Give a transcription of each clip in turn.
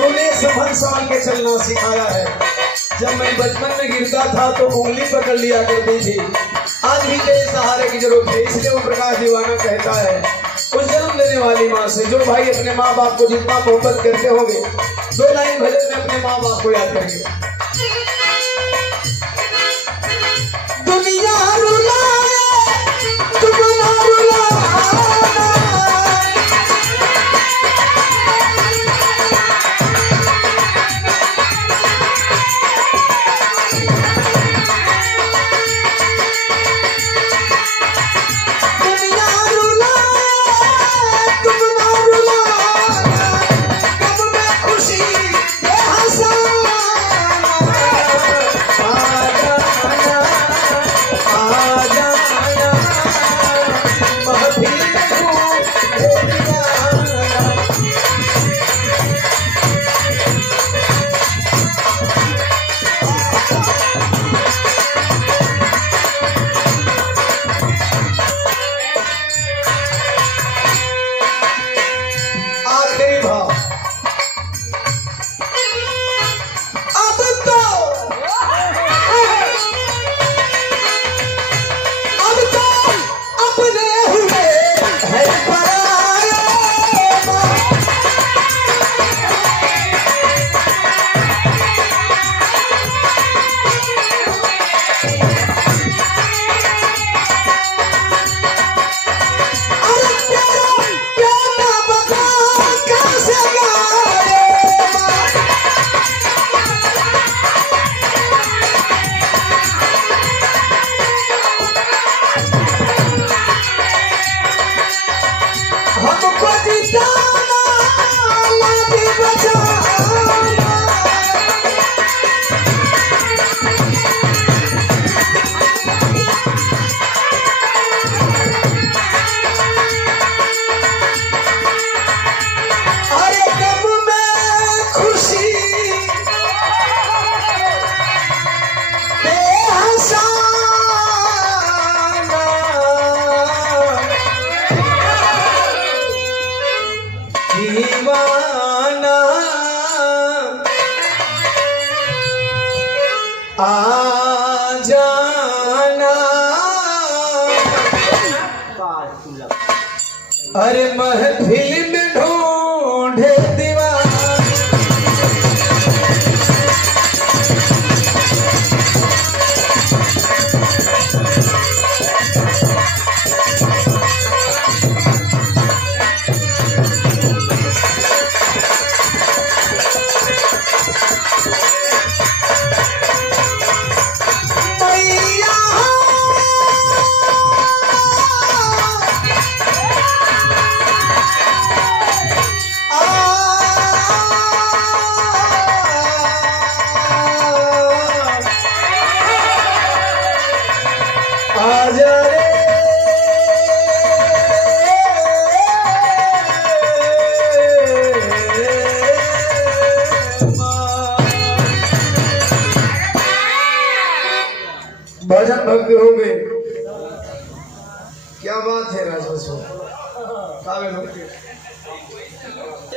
तूने संभल संभल के चलना सिखाया है। जब मैं बचपन में गिरता था तो उंगली पकड़ लिया करती थी। आज भी तेरे सहारे की जरूरत है, इसलिए वो प्रकाश दीवाना कहता है उस जन्म देने वाली माँ से, जो भाई अपने माँ बाप को जितना मोहब्बत करते होंगे, 2 लाइन भजन में अपने माँ बाप को याद करेंगे। दुनिया रुलाए तुम ना रुलाना, अरे महफिल में ढूंढे दीवाना, भजन भक्ति हो गए। क्या बात है राजवंशो,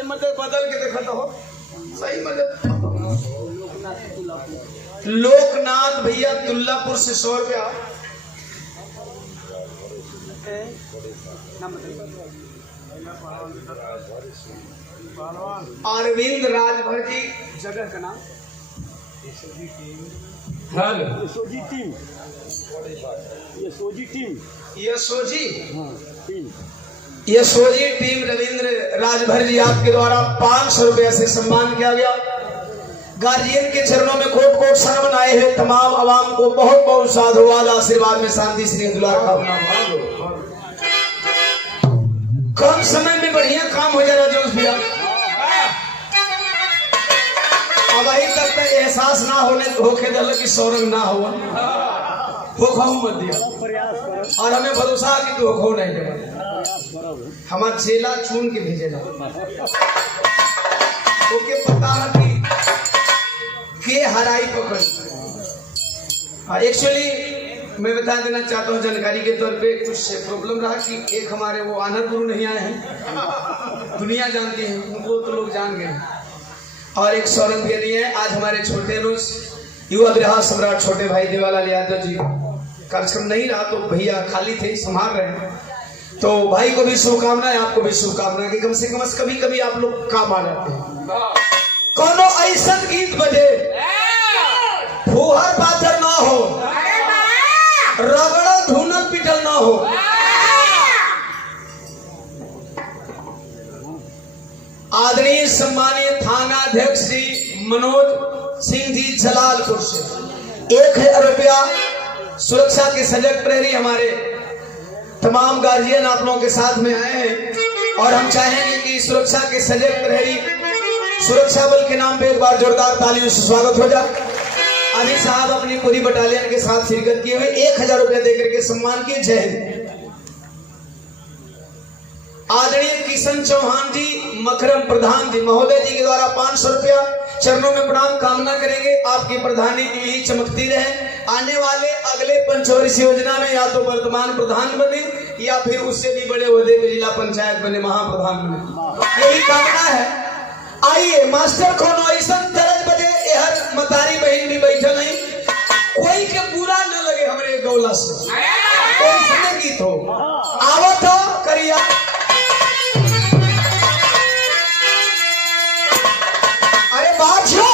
मतलब बदल के देखा तो हो सही मतलब। लोकनाथ भैया दुल्लापुर से 100 रुपया। अरविंद राजभर जी जगह का नाम Yashoji team, Yashoji team, Yashoji team, Yashoji team Ravindra Rajbhar ji आपके द्वारा 500 रुपये से सम्मान किया गया। गार्जियन के चरणों में कोट कोट शरण आए हैं। तमाम आवाम को बहुत बहुत साधुवाद, आशीर्वाद में शांति श्री दुलार भावना। कम समय में बढ़िया काम हो जा रहा जोश भैया। अब अभी तक एहसास ना होने होके दल की सौरंग ना हुआ हो मत दिया, और हमें भरोसा कि तू हो नहीं देगा। हमारा चेला चुन के भेजेगा, ओके पता है कि के हराई पकड़। एक्चुअली मैं बता देना चाहता हूँ जानकारी के तौर पे, कुछ प्रॉब्लम रहा कि एक हमारे वो आनंद गुरु नहीं आए हैं, दुनिया जानती है उनको तो लोग जान गए। और 100 रुपये दिए। आज हमारे छोटे अनुज युवा विराह सम्राट छोटे भाई देवालाल यादव जी कार्यक्रम नहीं रहा तो भैया खाली थे, संभाल रहे हैं, तो भाई को भी शुभकामनाएं, आपको भी शुभकामनाएं कि कम से कम कभी कभी आप लोग काम आ जाते हैं। कोनो ऐसा गीत बजे फुहर पाथर ना हो, रगड़ा धुनल पिटल ना हो, आदरणीय सम्मानीय थाना अध्यक्ष श्री मनोज सिंह जी जलालपुर से 1000 रुपया सुरक्षा के सजग प्रहरी हमारे तमाम गार्जियन आप लोगों के साथ में आए हैं और हम चाहेंगे कि सुरक्षा के सजग प्रहरी सुरक्षा बल के नाम पे एक बार जोरदार तालियों से स्वागत हो जाए। अभी साहब अपनी पूरी बटालियन के साथ शिरकत किए हुए 1000 रुपया देकर के सम्मान किए। जय हिंद। आदरणीय किशन चौहान जी मकरम प्रधान जी महोदय जी के द्वारा 500 रुपया चरणों में प्रणाम कामना करेंगे आपकी प्रधानी यही चमकती रहे, आने वाले अगले पंचवर्षीय योजना में या तो वर्तमान प्रधान बने या फिर उससे भी बड़े ओहदे पे जिला पंचायत बने, महाप्रधान बने, यही कामना है। आइए मास्टर कोनो ऐसा तरज बजे हर मतारी बहन भी बैठा नहीं, कोई के बुरा न लगे हमारे गौला से, कोई सुने गीत हो आवत हो करिया। अरे बात हो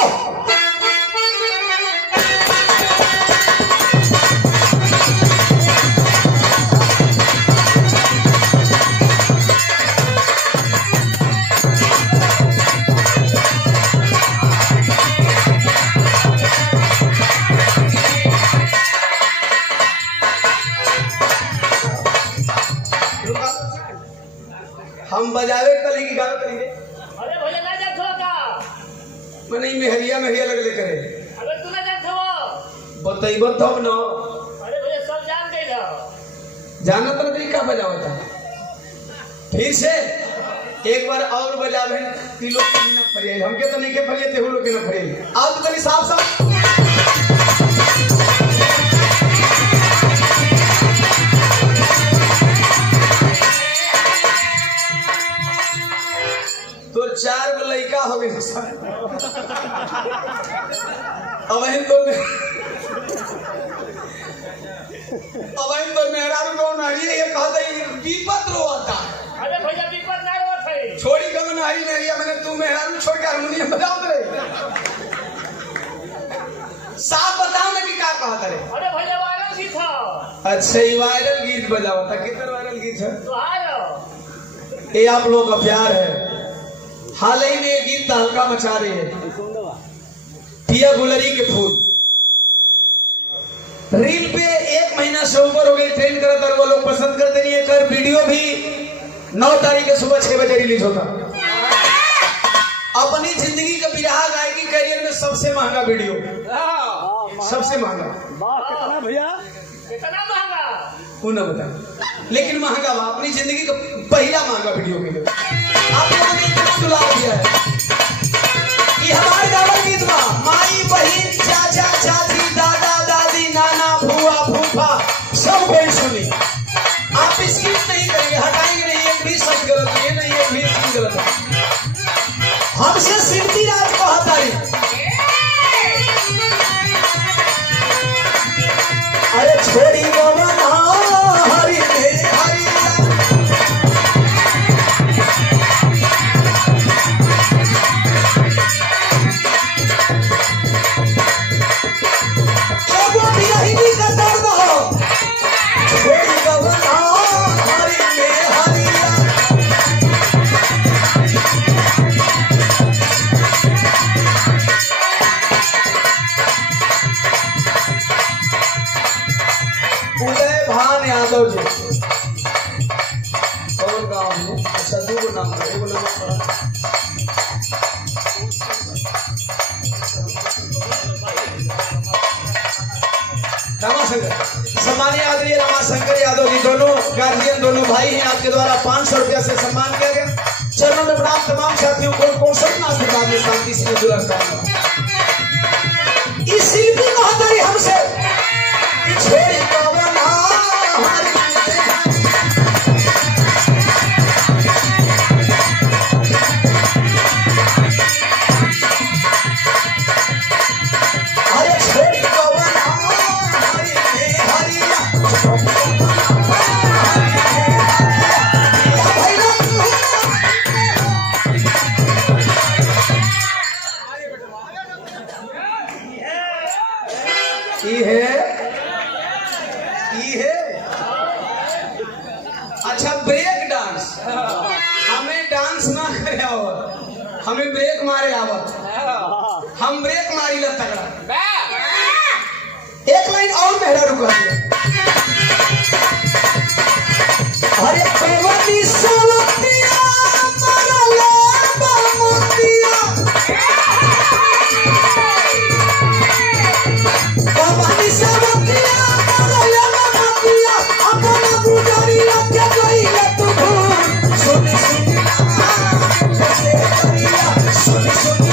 हम बजावे कल की गाना करेंगे। अरे भैया ना जात हो का मने मेहरिया मेहरिया लगले करे। अगर तू ना जात हो बताइबो तब न। अरे भैया सब जान गए ना जाना तो तरीका बजावता फिर से एक बार और बजावे किलो के न फरियल हमके तो नहीं के फरियल तेहु लोग के न फरियल आओ तो तनी साफ साफ तो 4 गो लड़का हो गए अब तो मेहरारू को नारी ये कहता है विपत रोता। अरे भैया विपत ना रोत है छोड़ी कब नारी मेरिया मैंने तू मेहरारू छोड़ के हारमोनियम बजाओ रे साफ बताओ ना कि क्या कहता रे। अरे भैया वायरल गीत था। अच्छा ये वायरल गीत बजाओ था कितना वायरल गीत है तो हारो ये आप लोग का प्यार है। हाल ही में ये गीत तहलका मचा रही है पिया गुलरी के फूल रील पे 1 महीना से ऊपर हो गई ट्रेंड करता और वो लोग पसंद करते नहीं है। कर वीडियो भी 9 तारीख के सुबह 6 बजे रिलीज होता। अपनी जिंदगी का बिरहा गायकी करियर में सबसे महंगा वीडियो सबसे महंगा कितना भैया कितना महंगा वो न बता लेकिन महंगा बा अपनी जिंदगी का पहला महंगा वीडियो के लिए आप लोगों ने इतना दुलार दिया है कि हमारे गाँव गीत बा माई बहन चाचा चाची दादा दादी नाना फूआ फूफा सब कोई सुनी। आप स्किप नहीं करेंगे हटाएंगे नहीं एक भी शब्द गलत है नहीं एक भी शब्द गलत है। हमसे सिद्धि राज को हटाई अरे छोड़ी बाबा हरी हरी उदय भान यादव जी और गांव में अच्छा 2 नाम है एगो नाम रामाशंकर सम्मानीय आदरणीय रामाशंकर यादव जी दोनों गार्जियन दोनों भाई हैं आपके द्वारा 500 रुपया से सम्मान किया गया। चरणों में प्रणाम तमाम साथियों को कौशल आशीर्वाद में शांति से जुड़ा करना। इस शिल्पी महोदय हमसे छोड़ी पवना हमारी ई है। अच्छा ब्रेक डांस, हमें डांस ना करे आवत, हमें ब्रेक मारे आवत, हम ब्रेक मारी ला तगड़ा। एक लाइन और मेहरा रुका अरे कवनी सवतिया मरला बामुतिया कवनी सवतिया मरला बामुतिया अपना गुजरिया के गईले तू भूल सुनी सुनी कैसे करिया सुनी सुनी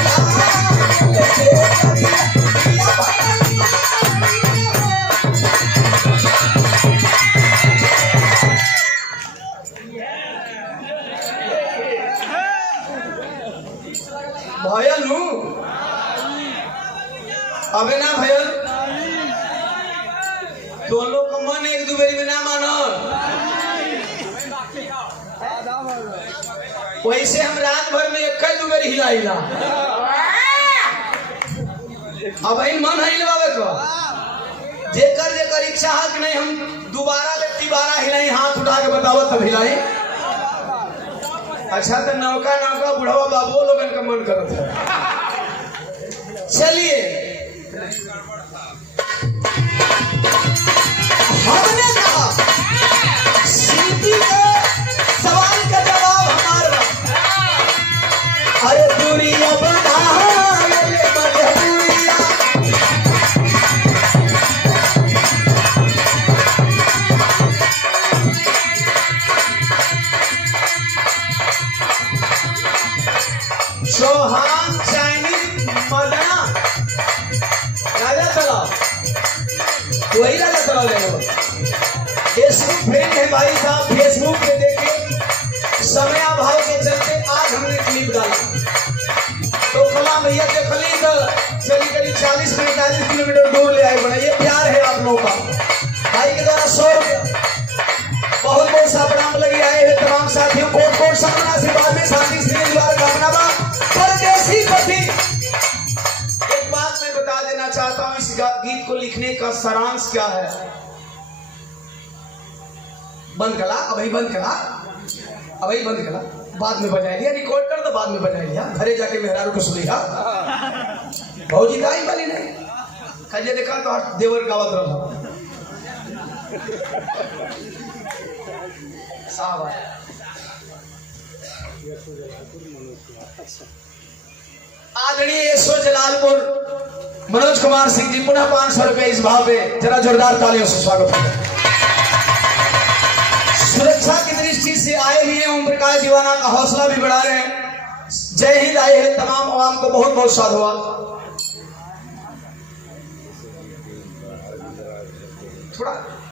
कैसे करिया भयल नू अबे ना भयल दोनों का मन एक दुबेरी में ना मानो वैसे हम रात भर में एक दुबेरी हिला अब मन है हिलवावे को जेकर इच्छा है कि नहीं हम दोबारा ले तिबारा हिलाई हाथ उठा के बताओ तब हिलाई। अच्छा तो नौका बुढ़वा बाबू लोगन का मन करत है। चलिए हमने कहा शिल्पी के सवाल का जवाब हमारा अरे दूरिया बना ले मजबूरिया चौहान चाइनीज मदना राजा तालाब वही राजा तालाब ले फेसबुक फ्रेंड है भाई साहब, फेसबुक पे देखे समय अभाव के चलते आज हमने क्लिप डाला तो कला भैया देखली तो चली करीब 40-45 किलोमीटर दूर ले आए। बड़ा ये प्यार है आप लोगों का। भाई के द्वारा 100 रुपया बहुत बहुत सापड़ाम लगे आए हैं तमाम साथियों को कोट सपना आशीर्वाद में शांति श्री द्वारा कामना परदेसी पति। एक बात मैं बता देना चाहता हूं, इस गीत को लिखने का सारांश क्या है। बंद कला अभी बंद कला बाद में बजाई लिया, रिकॉर्ड कर दो बाद में बजाई लिया, घरे जाके मेहरारू को सुनिया भौजी दाई वाली नहीं खजे देखा तो देवर गावत रहा आदरणीय यशो जलालपुर मनोज कुमार सिंह जी पुनः 500 रुपए इस भाव पे जरा जोरदार तालियों से स्वागत है। सुरक्षा की दृष्टि से आए हुए ओम प्रकाश दीवाना का हौसला भी बढ़ा रहे हैं। जय हिंद आए हैं तमाम आवाम को बहुत बहुत साधुवाद। थोड़ा